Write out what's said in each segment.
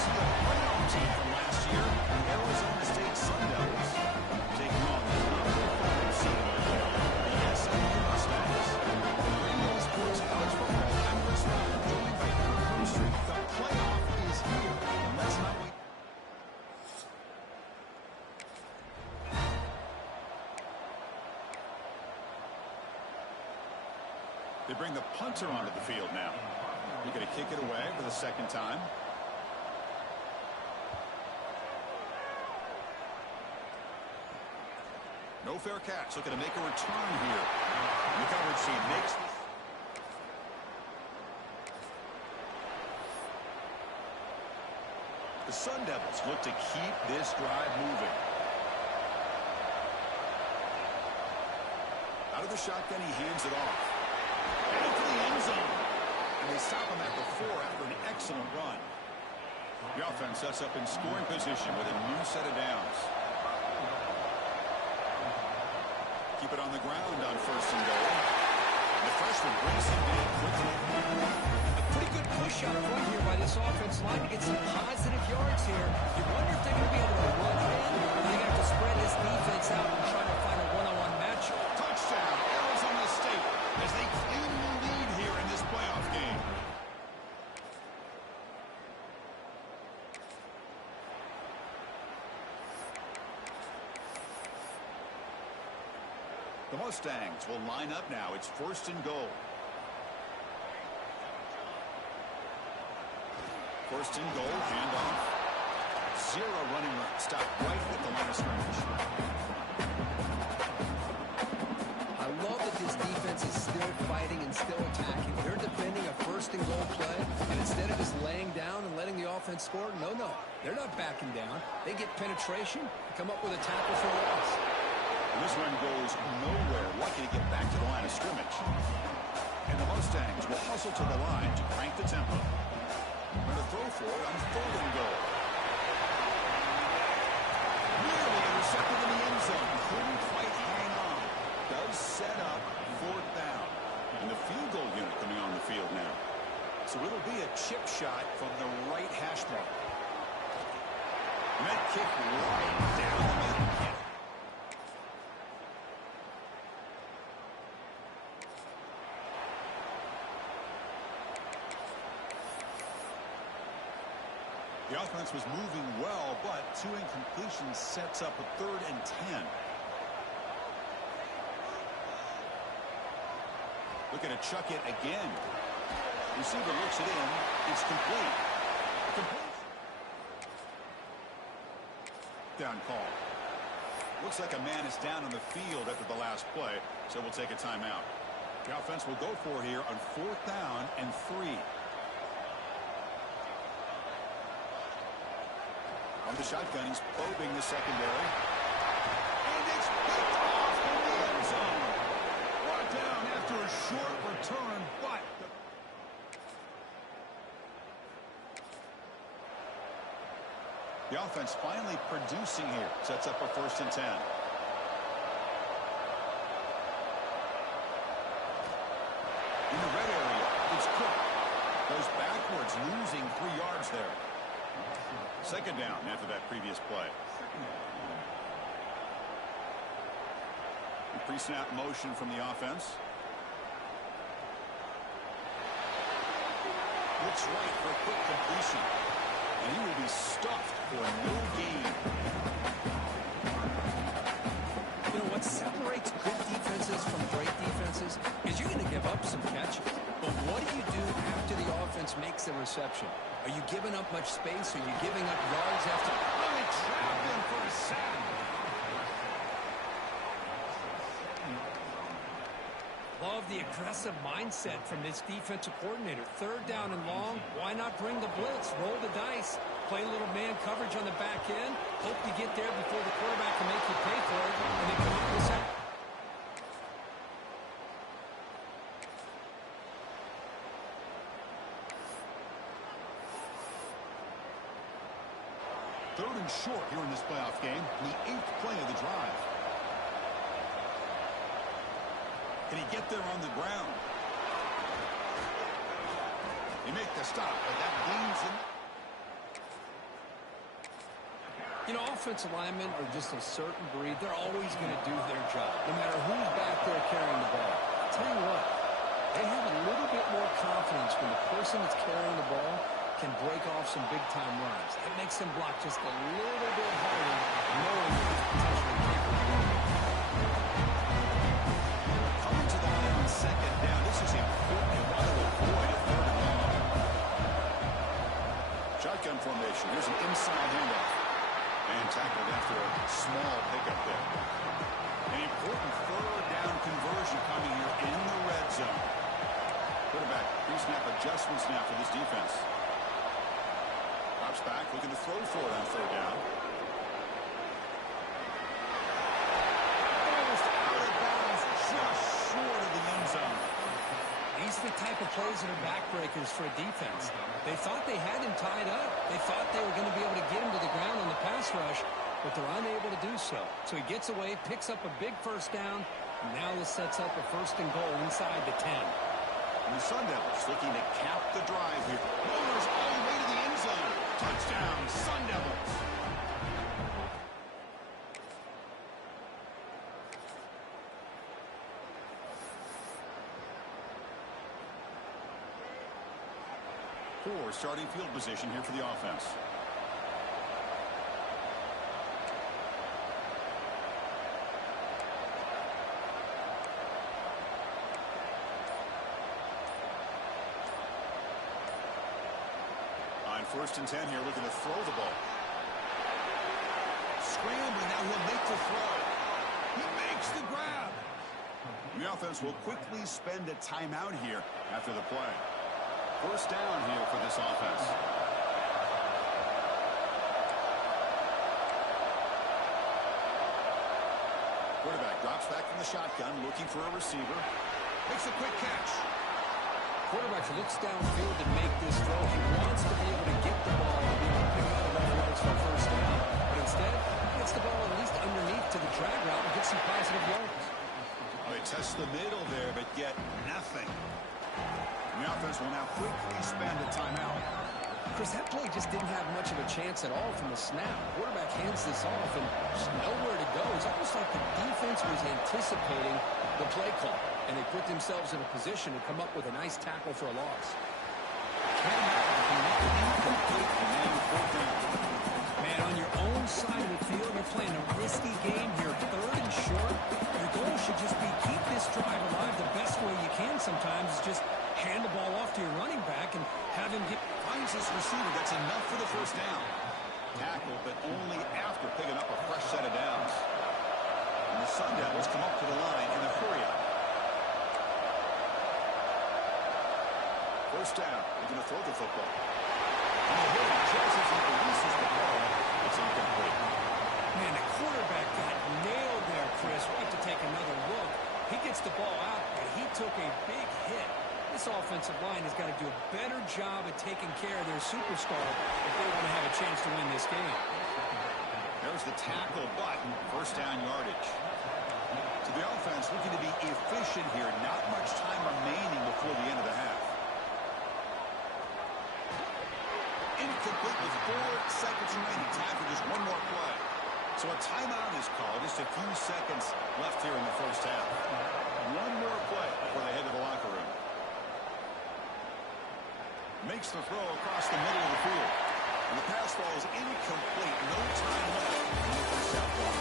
see a playoff team from last year, Arizona State Sun Devils, taking on the number 5 seed, the SMU Mustangs. Radio Sports College Football. I'm Chris Robert, joined by Eric Hermstreet. The playoff is here, and let's not wait. They bring the punter onto the field now. You're going to kick it away for the second time. No fair catch. Looking to make a return here. The coverage team makes this. The Sun Devils look to keep this drive moving. Out of the shotgun, he hands it off. Into the end zone. And they stop him at the 4 after an excellent run. The offense sets up in scoring position with a new set of downs. Keep it on the ground on 1st and goal. And the freshman brings him in quickly. A pretty good push out front here by this offensive line to get some positive yards here. You wonder if they're going to be able to run it in, or they're going to have to spread this defense out and try to find a one-on-one matchup. Touchdown, Arizona State, as they claim the lead here in this playoff game. The Mustangs will line up now. It's 1st and goal. 1st and goal, handoff. 0 running room. Stop right at the line of scrimmage. I love that this defense is still fighting and still attacking. They're defending a 1st and goal play, and instead of just laying down and letting the offense score, no, they're not backing down. They get penetration, come up with a tackle for a loss. And this one goes nowhere. Lucky to get back to the line of scrimmage. And the Mustangs will hustle to the line to crank the tempo. Going to throw for it on 3rd and goal. Nearly intercepted in the end zone. Couldn't quite hang on. Does set up 4th down. And the field goal unit coming on the field now. So it'll be a chip shot from the right hash mark. And that kick right down the middle. The offense was moving well, but 2 incompletions sets up a 3rd and 10. Looking to chuck it again. Receiver looks it in. It's complete. Down call. Looks like a man is down on the field after the last play, so we'll take a timeout. The offense will go for here on 4th down and 3. On the shotgun, he's probing the secondary. And it's picked off in the end zone. Brought down after a short return, but the offense finally producing here. Sets up a 1st and 10. In the red area, it's Cook. Goes backwards, losing 3 yards there. 2nd down after that previous play. Pre-snap motion from the offense. Looks right for a quick completion. And he will be stuffed for no gain. You know what separates good defenses from great defenses is you're going to give up some catches. But what do you do after the offense makes a reception? Are you giving up much space? Are you giving up yards after? Really trapped him for a sack. Love the aggressive mindset from this defensive coordinator. 3rd down and long. Why not bring the blitz? Roll the dice. Play a little man coverage on the back end. Hope you get there before the quarterback can make you pay for it. And then come up with a sack. 3rd and short here in this playoff game. The 8th play of the drive. Can he get there on the ground? He make the stop, but that gains him. You know, offensive linemen are just a certain breed. They're always going to do their job, no matter who's back there carrying the ball. I'll tell you what, they have a little bit more confidence when the person that's carrying the ball can break off some big-time runs. It makes them block just a little bit harder, knowing that it's potentially capable. Coming to the line on second down. This is important. You want to avoid a third and long. Shotgun formation. Here's an inside handoff. And tackled after a small pickup there. An important third down conversion coming here in the red zone. Quarterback pre-snap adjustments now for this defense. Drops back, looking to throw for it on third down. Almost out of bounds, just short of the end zone. These are the type of plays that are backbreakers for a defense. They thought they had him tied up. They thought they were going to be able to get him to the ground on the pass rush, but they're unable to do so. So he gets away, picks up a big first down, and now this sets up a first and goal inside the 10. And the Sun Devils looking to cap the drive here. Motors all the way to the end zone. Touchdown, Sun Devils. Poor starting field position here for the offense. On 1st and 10 here, looking to throw the ball. Scrambling, now he'll make the throw. He makes the grab. The offense will quickly spend a timeout here after the play. First down here for this offense. Quarterback drops back from the shotgun, looking for a receiver. Makes a quick catch. Quarterback looks downfield to make this throw. He wants to be able to get the ball and be able to pick up enough yards for a first down. But instead, he gets the ball at least underneath to the drag route and gets some positive yards. Oh, they test the middle there, but get nothing. The offense will now quickly spend a timeout. Chris, that play just didn't have much of a chance at all from the snap. Quarterback hands this off and just nowhere to go. It's almost like the defense was anticipating the play call, and they put themselves in a position to come up with a nice tackle for a loss. Man, on your own side of the field, you're playing a risky game here, third and short. Your goal should just be keep this drive alive the best way you can sometimes. Is just hand the ball off to your running back and have him get... Finds this receiver. That's enough for the first down. Tackle, but only after picking up a fresh set of downs. And the Sun Devils come up to the line in a hurry-up. First down. They're going to throw the football. And the hitting chases and releases the ball. It's incomplete. Man, the quarterback got nailed there, Chris. We'll have to take another look. He gets the ball out, but he took a big hit. This offensive line has got to do a better job at taking care of their superstar if they want to have a chance to win this game. There's the tackle button. First down yardage. So the offense looking to be efficient here. Not much time remaining before the end of the half. Incomplete with 4 seconds remaining. Time for just one more play. So a timeout is called. Just a few seconds left here in the first half. One more play before they head to the locker room. Makes the throw across the middle of the field. And the pass ball is incomplete. No time left in the first half ball.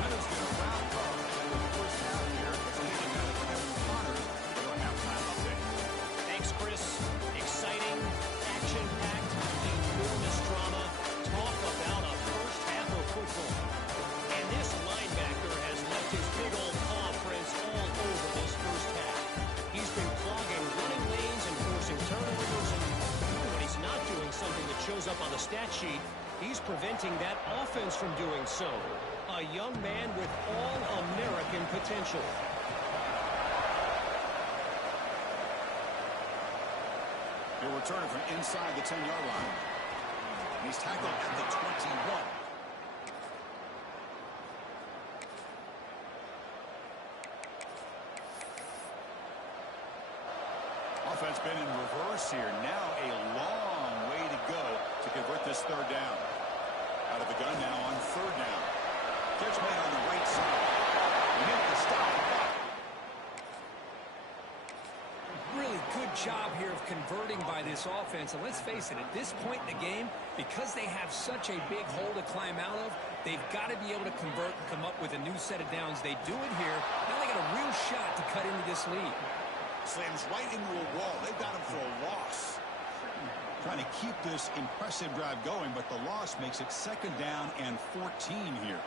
That is going to wrap up the first half here. It's leading out of Kevin Connors with our halftime update. Thanks, Chris. Exciting, action-packed, enormous drama. Talk about a first half of football. And this linebacker has left his big old paw prints all over this first half. He's been clogging running lanes and forcing turnovers, and even when he's not doing something that shows up on the stat sheet, he's preventing that offense from doing so. A young man with all-American potential. He'll return it from inside the 10-yard line. He's tackled at the 21. Offense been in reverse here. Now a long way to go to convert this third down. Out of the gun now on third down. Catch made on the right side. Make the stop. Really good job here of converting by this offense. And let's face it, at this point in the game, because they have such a big hole to climb out of, they've got to be able to convert and come up with a new set of downs. They do it here. Now they got a real shot to cut into this lead. Slams right into a wall. They've got him for a loss. Trying to keep this impressive drive going, but the loss makes it second down and 14 here.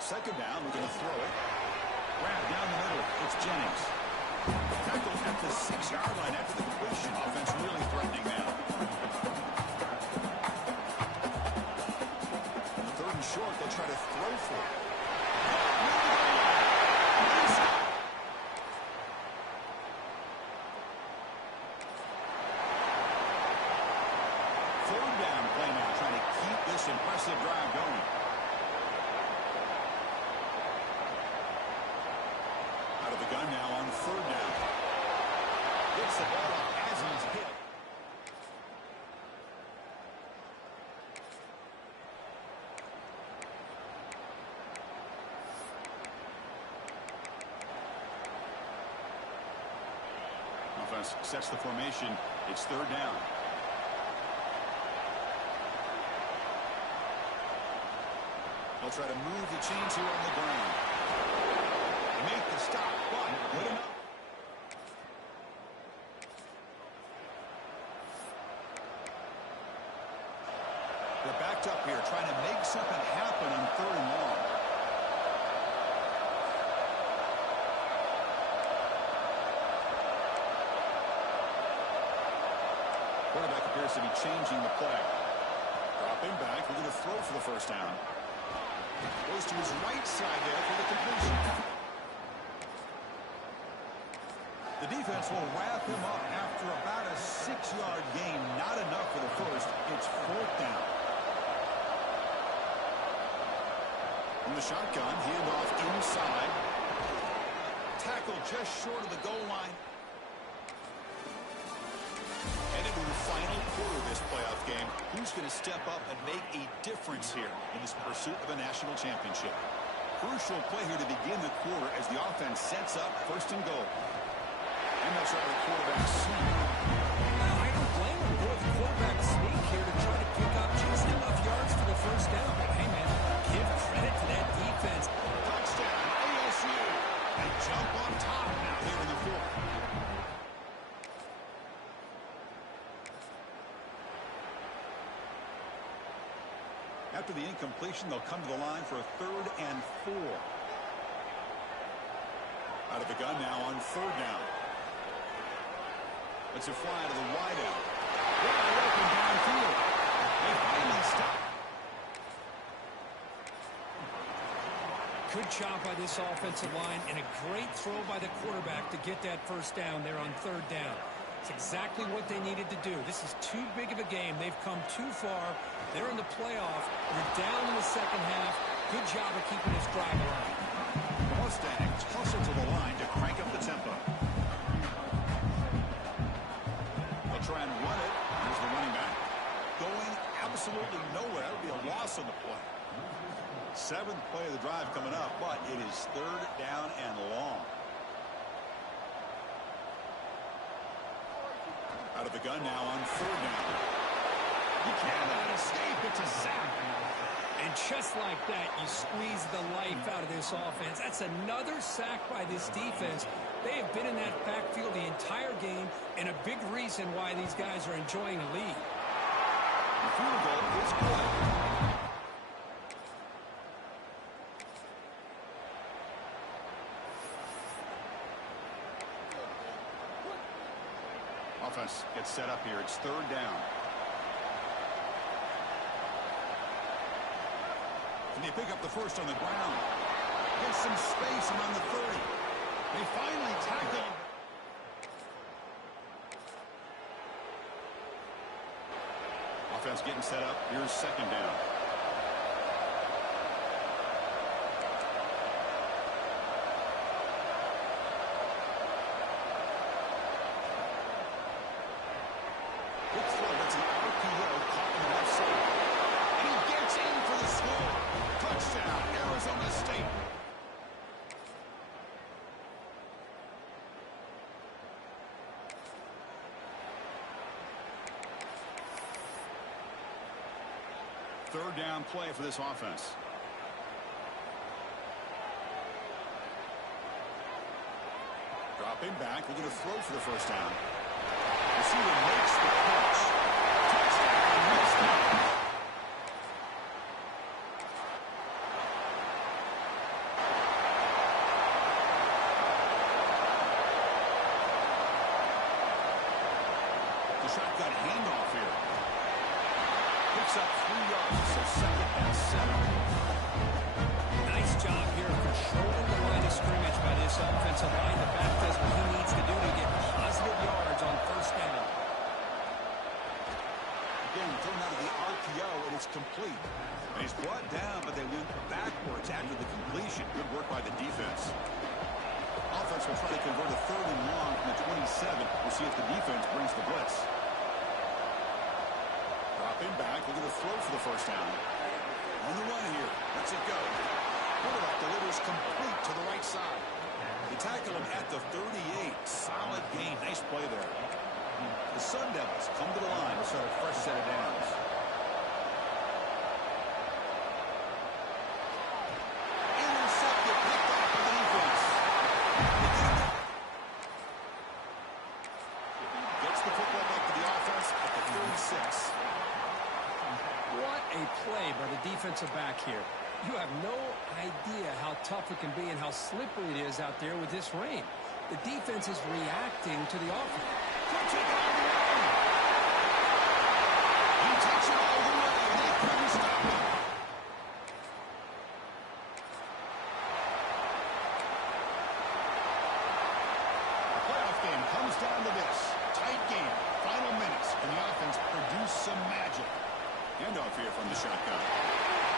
Second down, we're going to throw it. Grab down the middle. It's Jennings. Tackled at the 6-yard line after the completion. Offense really threatening now. On the third and short, they'll try to throw for it. Third down play now, trying to keep this impressive drive going. Out of the gun now on third down. Gets the ball up as he's hit. Offense sets the formation. It's third down. They'll try to move the chains here on the ground. Make the stop, but good enough. They're backed up here, trying to make something happen on third and long. Quarterback appears to be changing the play. Dropping back, we're going to throw for the first down. Goes to his right side there for the completion. The defense will wrap him up after about a 6-yard gain. Not enough for the first. It's fourth down. From the shotgun, handoff inside. Tackle just short of the goal line. Headed to the final quarter of this playoff game. Who's going to step up and make a difference here in this pursuit of a national championship? Crucial play here to begin the quarter as the offense sets up first and goal. And that's how the quarterback sneak. Now, I don't blame him for the quarterback sneak here to try to pick up just enough yards for the first down. But hey, man, give credit to that defense. Touchdown, ASU. They jump on top now here in the fourth. After the incompletion, they'll come to the line for a 3rd and 4. Out of the gun now on third down. Let's it fly to the wideout. Wide open downfield. They finally stop. Good job by this offensive line and a great throw by the quarterback to get that first down there on third down. It's exactly what they needed to do. This is too big of a game. They've come too far. They're in the playoff. You're down in the second half. Good job of keeping this drive alive. The Mustangs hustle to the line to crank up the tempo. They'll try and run it. Here's the running back. Going absolutely nowhere. That would be a loss on the play. 7th play of the drive coming up, but it is third down and long. Out of the gun now on third down. You cannot escape. It's a sack. And just like that, you squeeze the life out of this offense. That's another sack by this defense. They have been in that backfield the entire game, and a big reason why these guys are enjoying a lead. The field goal is good. Offense gets set up here. It's third down. And they pick up the first on the ground. Get some space around the 30. They finally tackle him. Offense getting set up. Here's second down. Quick throw. That's an RPO caught on the left side. And he gets in for the score. Third down play for this offense. Dropping back, looking to throw for the first down. Receiver makes the catch. Touchdown. The shotgun handoff here. Picks up 3 yards, so second and 7. Nice job here of controlling the line of scrimmage by this offensive line. The back does what he needs to do to get positive yards on first down. Again, thrown out of the RPO, and it's complete. And he's brought down, but they went backwards after the completion. Good work by the defense. Offense will try to convert a 3rd and long from the 27. We'll see if the defense brings the blitz. Dropping back, looking to throw for the first down. On the run here, lets it go. Quarterback delivers complete to the right side. They tackle him at the 38. Solid gain. Nice play there. The Sun Devils come to the line to start a fresh set of downs. Intercepted, picked off by the defense. Gets the football back to the offense at the 36. What a play by the defensive back here. You have no idea how tough it can be and how slippery it is out there with this rain. The defense is reacting to the offense. He takes it all the way. They couldn't stop him. The playoff game comes down to this. Tight game. Final minutes. And the offense produced some magic. Handoff here from the shotgun.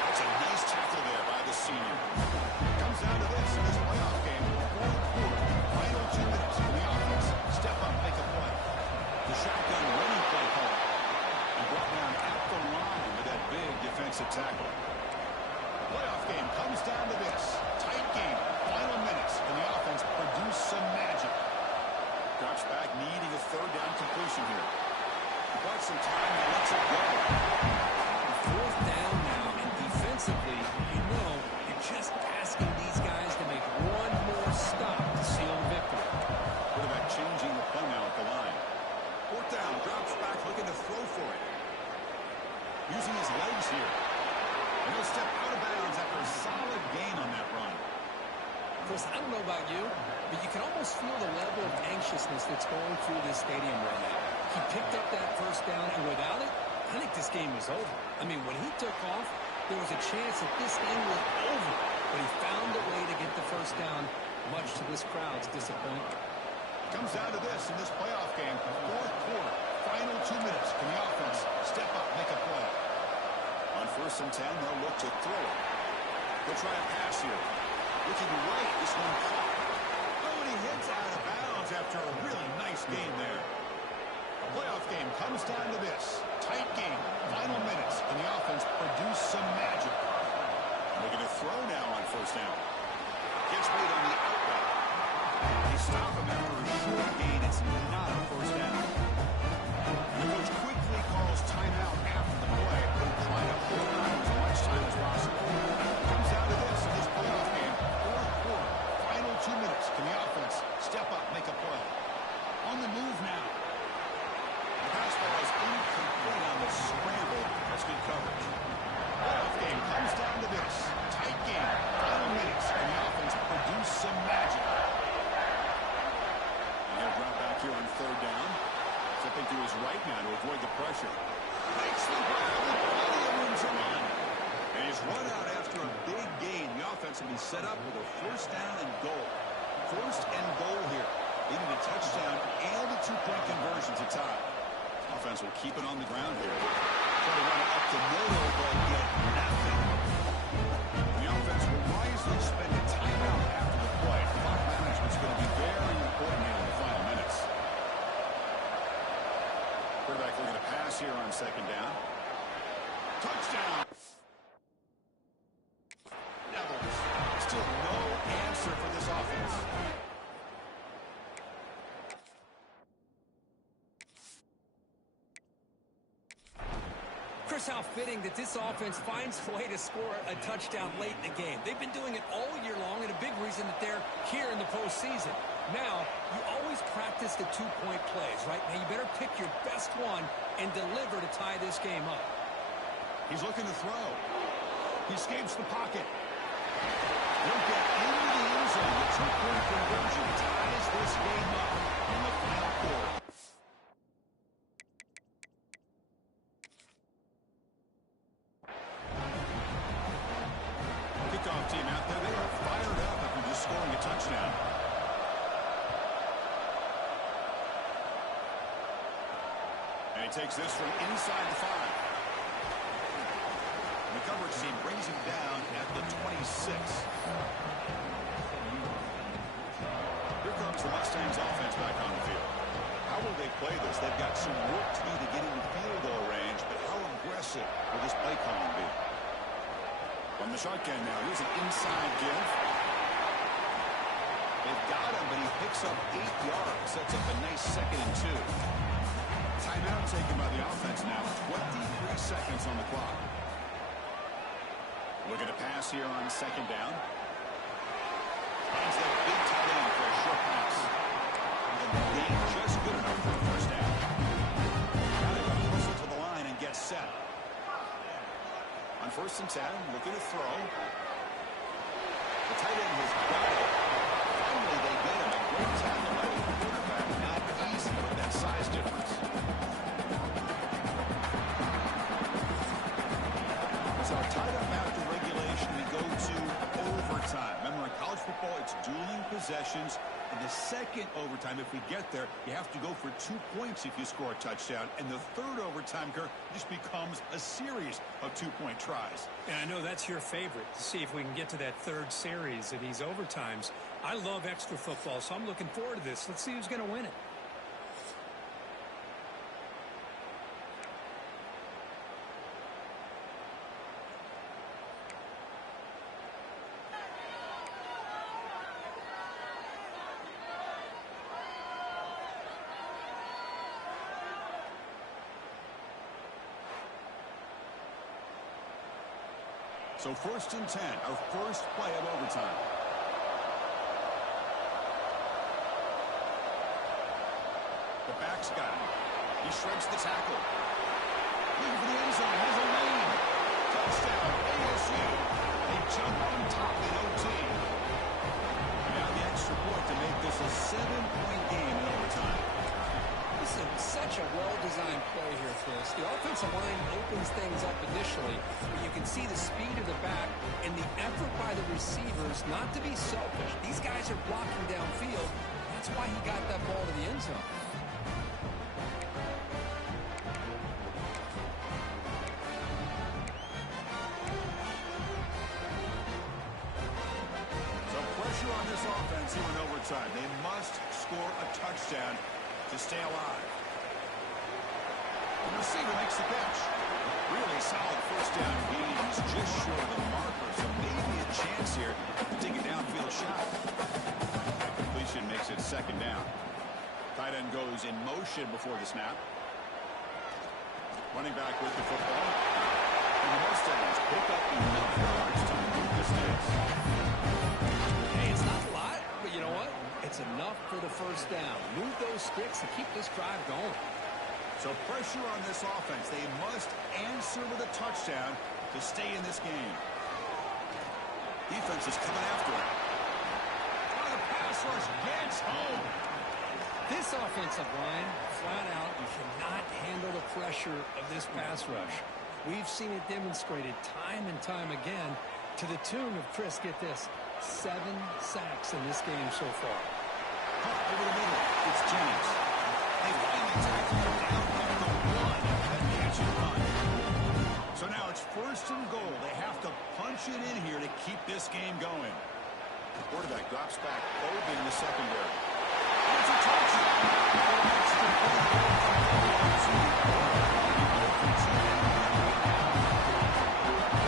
That's a nice tackle there by the senior. Comes down to this in this playoff game. 4th quarter. Final 2 minutes for the offense. Step up, make a play. The shotgun running play call. And brought down at the line with that big defensive tackle. The playoff game comes down to this. Tight game. Final minutes. And the offense produced some magic. Drops back, needing a 3rd down completion here. Bought some time and lets it go. 4th down now, and defensively, you're just asking these guys to make one more stop to seal the victory. Quarterback changing the play now at the line. 4th down, drops back, looking to throw for it. Using his legs here. And he'll step out of bounds after a solid gain on that run. Chris, I don't know about you, but you can almost feel the level of anxiousness that's going through this stadium right now. He picked up that first down, and without it, I think this game was over. I mean, when he took off, there was a chance that this game was over, but he found a way to get the first down, much to this crowd's disappointment. Comes down to this in this playoff game. 4th quarter, final 2 minutes. Can the offense step up, make a play? On 1st and 10, they'll look to throw it. They'll try a pass here. Looking right, this one caught. Oh, and he hits out of bounds after a really nice game there. The playoff game comes down to this. Tight game, final minutes, and the offense produced some magic. And they're going to throw now on 1st down. Gets beat on the outlet. They stop him after a short gain. It's not a 1st down. And the coach quickly calls timeout after the play. They'll try to hold on as much time as possible. Comes down to this in this playoff game. 4th quarter, final 2 minutes. Can the offense step up, make a play? On the move now. The pass ball is incomplete on the scramble. That's good coverage. Playoff game comes down to this. Tight game, final minutes, and the offense produced some magic. And he'll drop back here on 3rd down. Flipping to his right now to avoid the pressure. Makes the grab with plenty of room to run. And he's run out after a big gain. The offense will be set up with a 1st down and goal. 1st and goal here. Needing a touchdown and a 2-point conversion to tie. Offense will keep it on the ground here. Try to run it up the middle, but get nothing. The offense will wisely spend a timeout after the play. Clock management's going to be very important here in the final minutes. Quarterback looking to pass here on 2nd down. Touchdown! Devils. Still no answer for this offense. here's how fitting that this offense finds a way to score a touchdown late in the game. They've been doing it all year long, and a big reason that they're here in the postseason. Now, you always practice the two-point plays, right? Now, you better pick your best one and deliver to tie this game up. He's looking to throw. He escapes the pocket. He'll get into the end zone. The two-point conversion ties this game up in the final quarter. Kickoff team out there. They are fired up after just scoring a touchdown. And he takes this from inside the 5. The coverage team brings him down at the 26. Here comes the Mustangs offense back on the field. How will they play this? They've got some work to do to get into field goal range, but how aggressive will this play calling be? From the shotgun now, here's an inside give. They've got him, but he picks up 8 yards, sets up a nice 2nd and 2. Timeout taken by the offense now. 23 seconds on the clock. Looking to pass here on 2nd down. Finds that big tight end for a short pass. And the game just good enough for a first down. Now they're going to whistle to the line and get set. On 1st and 10, looking to throw. The tight end has got it. Finally, they get him. A great tackle by the quarterback. Not easy with that size difference. So tied up after regulation, we go to overtime. Remember, in college football, it's dueling possessions. In the second overtime, if we get there, you have to go for 2 points if you score a touchdown. And the third overtime, Kirk, just becomes a series of 2-point tries. And I know that's your favorite, to see if we can get to that third series of these overtimes. I love extra football, so I'm looking forward to this. Let's see who's going to win it. So 1st and 10, our first play of overtime. The back's got him. He shreds the tackle. Looking for the end zone. Has a lane. Touchdown, ASU. They jump on top in OT. Now the extra point to make this a 7-point game in overtime. This is such a well-designed play here, Chris. The offensive line opens things up initially, but you can see the speed of the back and the effort by the receivers not to be selfish. These guys are blocking downfield. That's why he got that ball to the end zone. So pressure on this offense here in overtime. They must score a touchdown to stay alive. The receiver makes the catch. Really solid first down gain. He's just short of the marker, so maybe a chance here to take a downfield shot. That completion makes it 2nd down. Tight end goes in motion before the snap. Running back with the football. And the Mustangs pick up enough yards to move the sticks. Hey, it's not a lot, but you know what? It's enough for the first down. Move those sticks and keep this drive going. So pressure on this offense. They must answer with a touchdown to stay in this game. Defense is coming after him. Oh, the pass rush gets home. This offensive line, flat out, you cannot handle the pressure of this pass rush. We've seen it demonstrated time and time again to the tune of, Chris, get this, 7 sacks in this game so far. Over the middle, it's James. They finally tackle him down at the 1. That catch and run. So now it's 1st and goal. They have to punch it in here to keep this game going. The quarterback drops back, probing the secondary. It's a touchdown.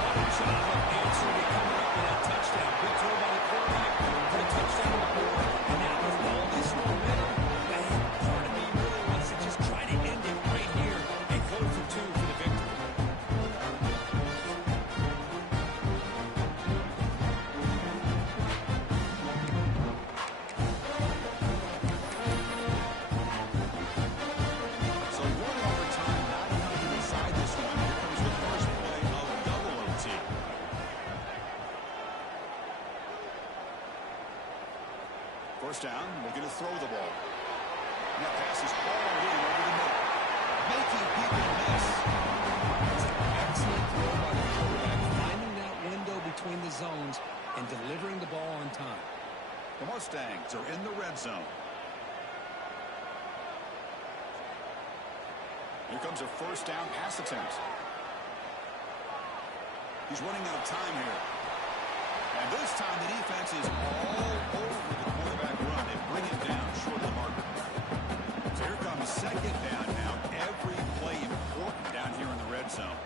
What a job of answering and coming up with that touchdown. Good throw by the quarterback, put a touchdown on the board, and now with all this momentum, man, part of me really wants to just try to end it right here and go for 2 for the victory. First down, looking to throw the ball. And that pass is all in over the middle. Making people miss. It's an excellent throw by the quarterback, finding that window between the zones and delivering the ball on time. The Mustangs are in the red zone. Here comes a first down pass attempt. He's running out of time here. And this time the defense is all over the quarterback run. They bring it down short of the marker. So here comes second down now. Every play important down here in the red zone.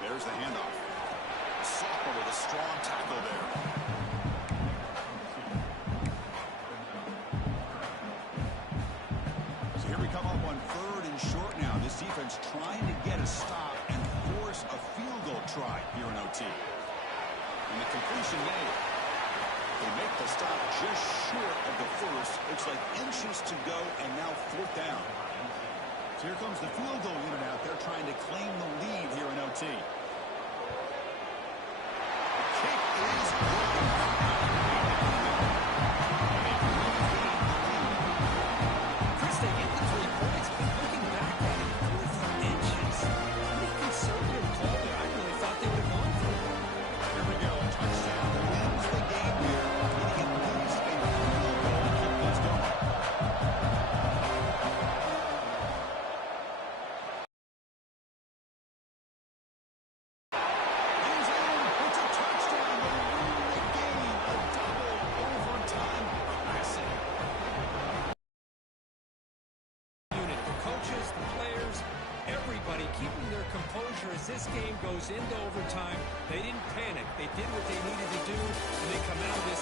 There's the handoff. Sophomore with a strong tackle there. So here we come up on third and short now. This defense trying to get a stop and force a field goal try here in OT. And the completion made. They make the stop just short of the first. Looks like inches to go, and now fourth down. So here comes the field goal unit out there trying to claim the lead here in OT. Chris, they get the 3 points, but looking back at it, 4 inches. Pretty conservative call there. I really thought they would have gone for it. Here we go. Touchdown wins the game here. Needing at least a field goal to keep this going. He's in. It's a touchdown. They win the game. A double overtime classic. Unit, the coaches, the players, everybody keeping their composure as this game goes into overtime. They didn't panic. They did what they needed to do, and they come out of it